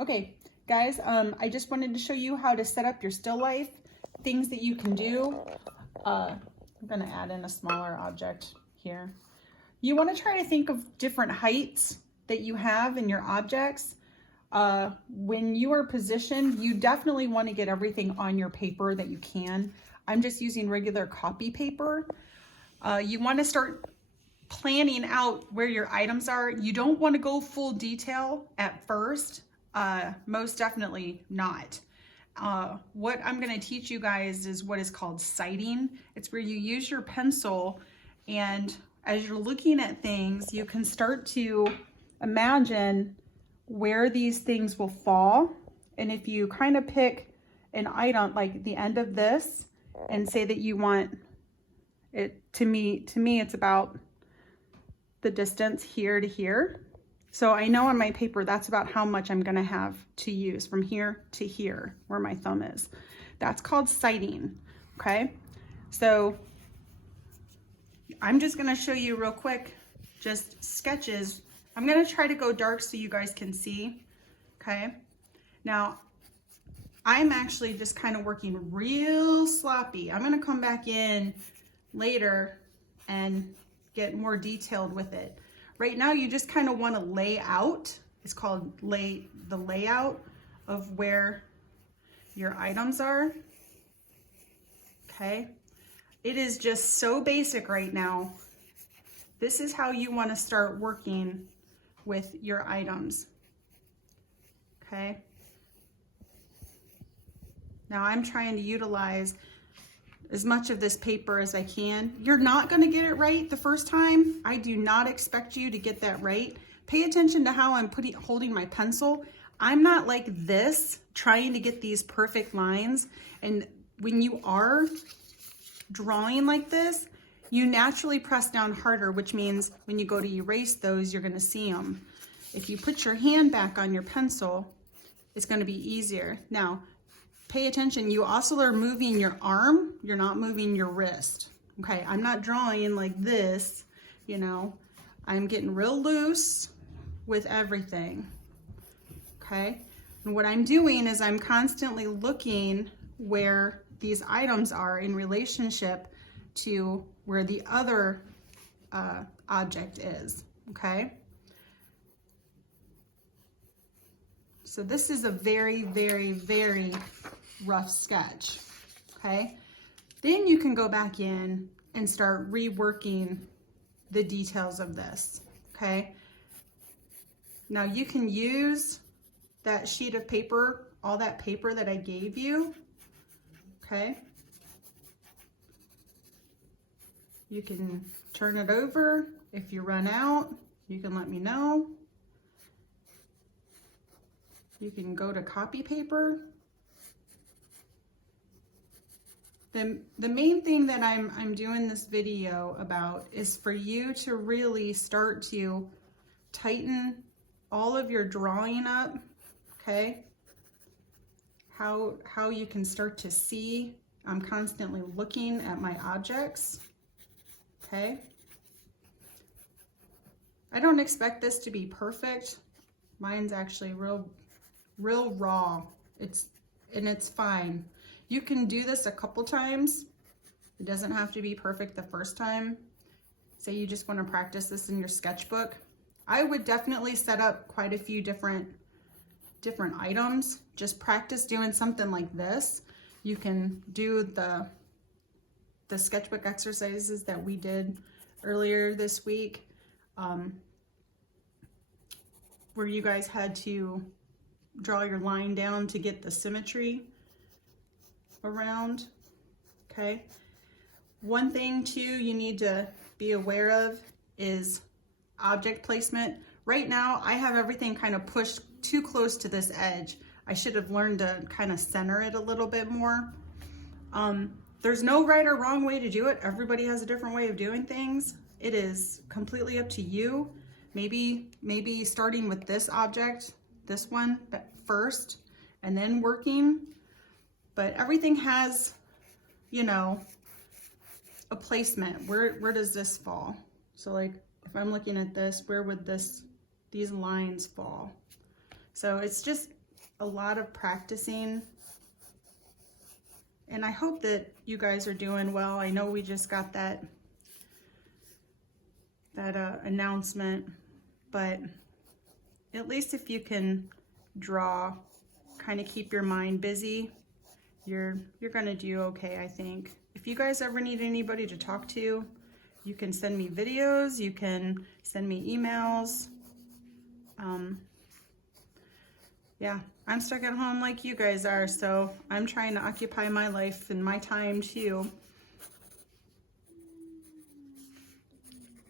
Okay, guys, I just wanted to show you how to set up your still life, things that you can do. I'm gonna add in a smaller object here. You wanna try to think of different heights that you have in your objects. When you are positioned, you definitely wanna get everything on your paper that you can. I'm just using regular copy paper. You wanna start planning out where your items are. You don't want to go full detail at first. Most definitely not. What I'm going to teach you guys is what is called sighting. It's where you use your pencil, and as you're looking at things, you can start to imagine where these things will fall. And if you kind of pick an item like the end of this and say that you want it, to me it's about the distance here to here. So I know on my paper, that's about how much I'm gonna have to use from here to here, where my thumb is. That's called sighting, okay? So I'm just gonna show you real quick, just sketches. I'm gonna try to go dark so you guys can see, okay? Now, I'm actually just kind of working real sloppy. I'm gonna come back in later and get more detailed with it. Right now, you just kind of want to lay out. It's called the layout of where your items are. Okay. It is just so basic right now. This is how you want to start working with your items. Okay. Now I'm trying to utilize as much of this paper as I can. You're not gonna get it right the first time. I do not expect you to get that right. Pay attention to how I'm holding my pencil. I'm not like this, trying to get these perfect lines. And when you are drawing like this, you naturally press down harder, which means when you go to erase those, you're gonna see them. If you put your hand back on your pencil, it's gonna be easier. Now, pay attention, you also are moving your arm, you're not moving your wrist. Okay, I'm not drawing like this, you know, I'm getting real loose with everything, okay? And what I'm doing is I'm constantly looking where these items are in relationship to where the other object is, okay? So this is a very, very, very rough sketch, okay? Then you can go back in and start reworking the details of this, okay? Now you can use that sheet of paper, all that paper that I gave you, okay? You can turn it over. If you run out, you can let me know. You can go to copy paper. The main thing that I'm doing this video about is for you to really start to tighten all of your drawing up, okay? How you can start to see. I'm constantly looking at my objects, okay? I don't expect this to be perfect. Mine's actually real raw. It's fine. You can do this a couple times. It doesn't have to be perfect the first time. Say you just want to practice this in your sketchbook. I would definitely set up quite a few different items. Just practice doing something like this. You can do the sketchbook exercises that we did earlier this week, where you guys had to draw your line down to get the symmetry around, okay? One thing too you need to be aware of is object placement. Right now I have everything kind of pushed too close to this edge. I should have learned to kind of center it a little bit more. There's no right or wrong way to do it. Everybody has a different way of doing things. It is completely up to you. Maybe starting with this object, this one first, and then working. But everything has, you know, a placement. Where does this fall? So like if I'm looking at this, where would these lines fall? So it's just a lot of practicing. And I hope that you guys are doing well. I know we just got that announcement, but at least if you can draw, kind of keep your mind busy, you're gonna do okay, I think. If you guys ever need anybody to talk to, you can send me videos, you can send me emails. Yeah, I'm stuck at home like you guys are, so I'm trying to occupy my life and my time too.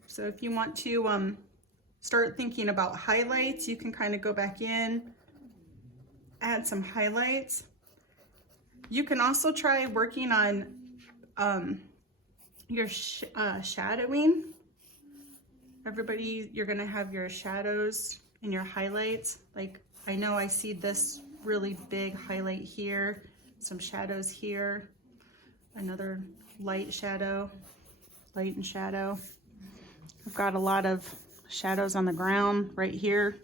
So if you want to start thinking about highlights, you can kind of go back in, add some highlights. You can also try working on your shadowing. Everybody, you're gonna have your shadows and your highlights. Like, I know I see this really big highlight here, some shadows here, another light shadow, light and shadow. I've got a lot of shadows on the ground right here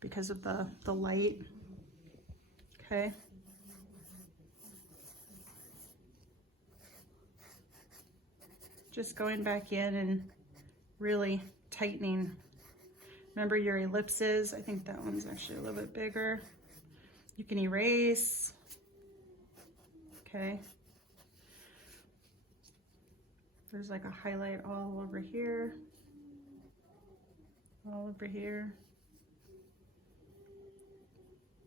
because of the light. Okay. Just going back in and really tightening. Remember your ellipses. I think that one's actually a little bit bigger. You can erase. Okay. There's like a highlight all over here. All over here.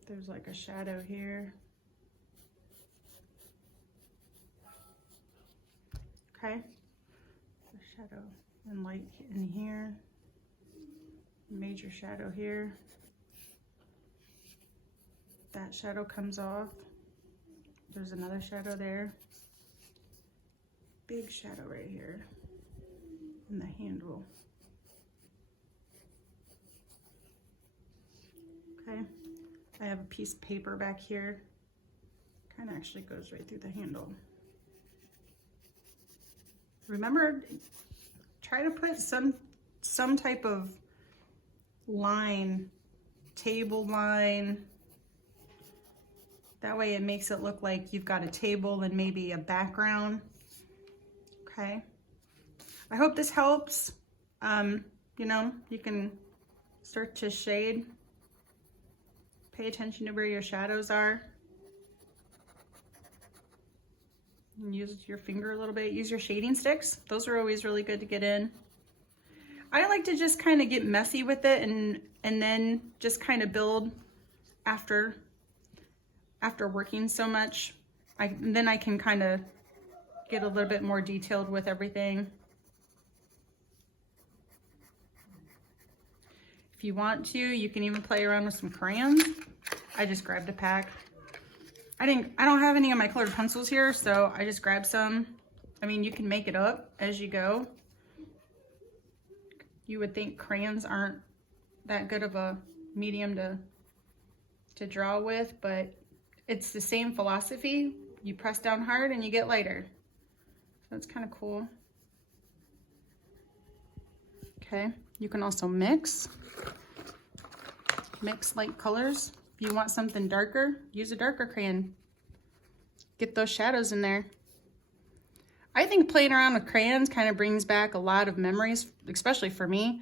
There's like a shadow here. Okay. Shadow and light in here. Major shadow here. That shadow comes off. There's another shadow there. Big shadow right here in the handle. Okay. I have a piece of paper back here. Kind of actually goes right through the handle. Remember, try to put some type of line, table line. That way it makes it look like you've got a table and maybe a background. Okay. I hope this helps. You know, you can start to shade. Pay attention to where your shadows are. And use your finger a little bit. Use your shading sticks. Those are always really good to get in. I like to just kind of get messy with it and then just kind of build after working so much. Then I can kind of get a little bit more detailed with everything. If you want to, you can even play around with some crayons. I just grabbed a pack. I don't have any of my colored pencils here, so I just grabbed some. I mean, you can make it up as you go. You would think crayons aren't that good of a medium to draw with, but it's the same philosophy. You press down hard and you get lighter. So it's kind of cool. Okay, you can also mix light colors. If you want something darker, use a darker crayon. Get those shadows in there. I think playing around with crayons kind of brings back a lot of memories, especially for me.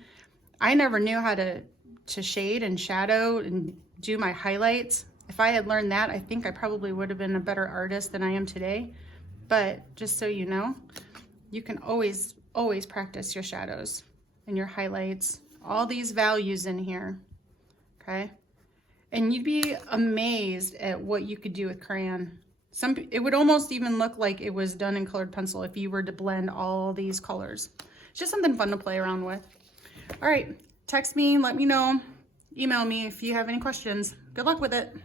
I never knew how to shade and shadow and do my highlights. If I had learned that, I think I probably would have been a better artist than I am today. But just so you know, you can always practice your shadows and your highlights, all these values in here, okay? And you'd be amazed at what you could do with crayon. It would almost even look like it was done in colored pencil if you were to blend all these colors. It's just something fun to play around with. All right, text me, let me know, email me if you have any questions. Good luck with it.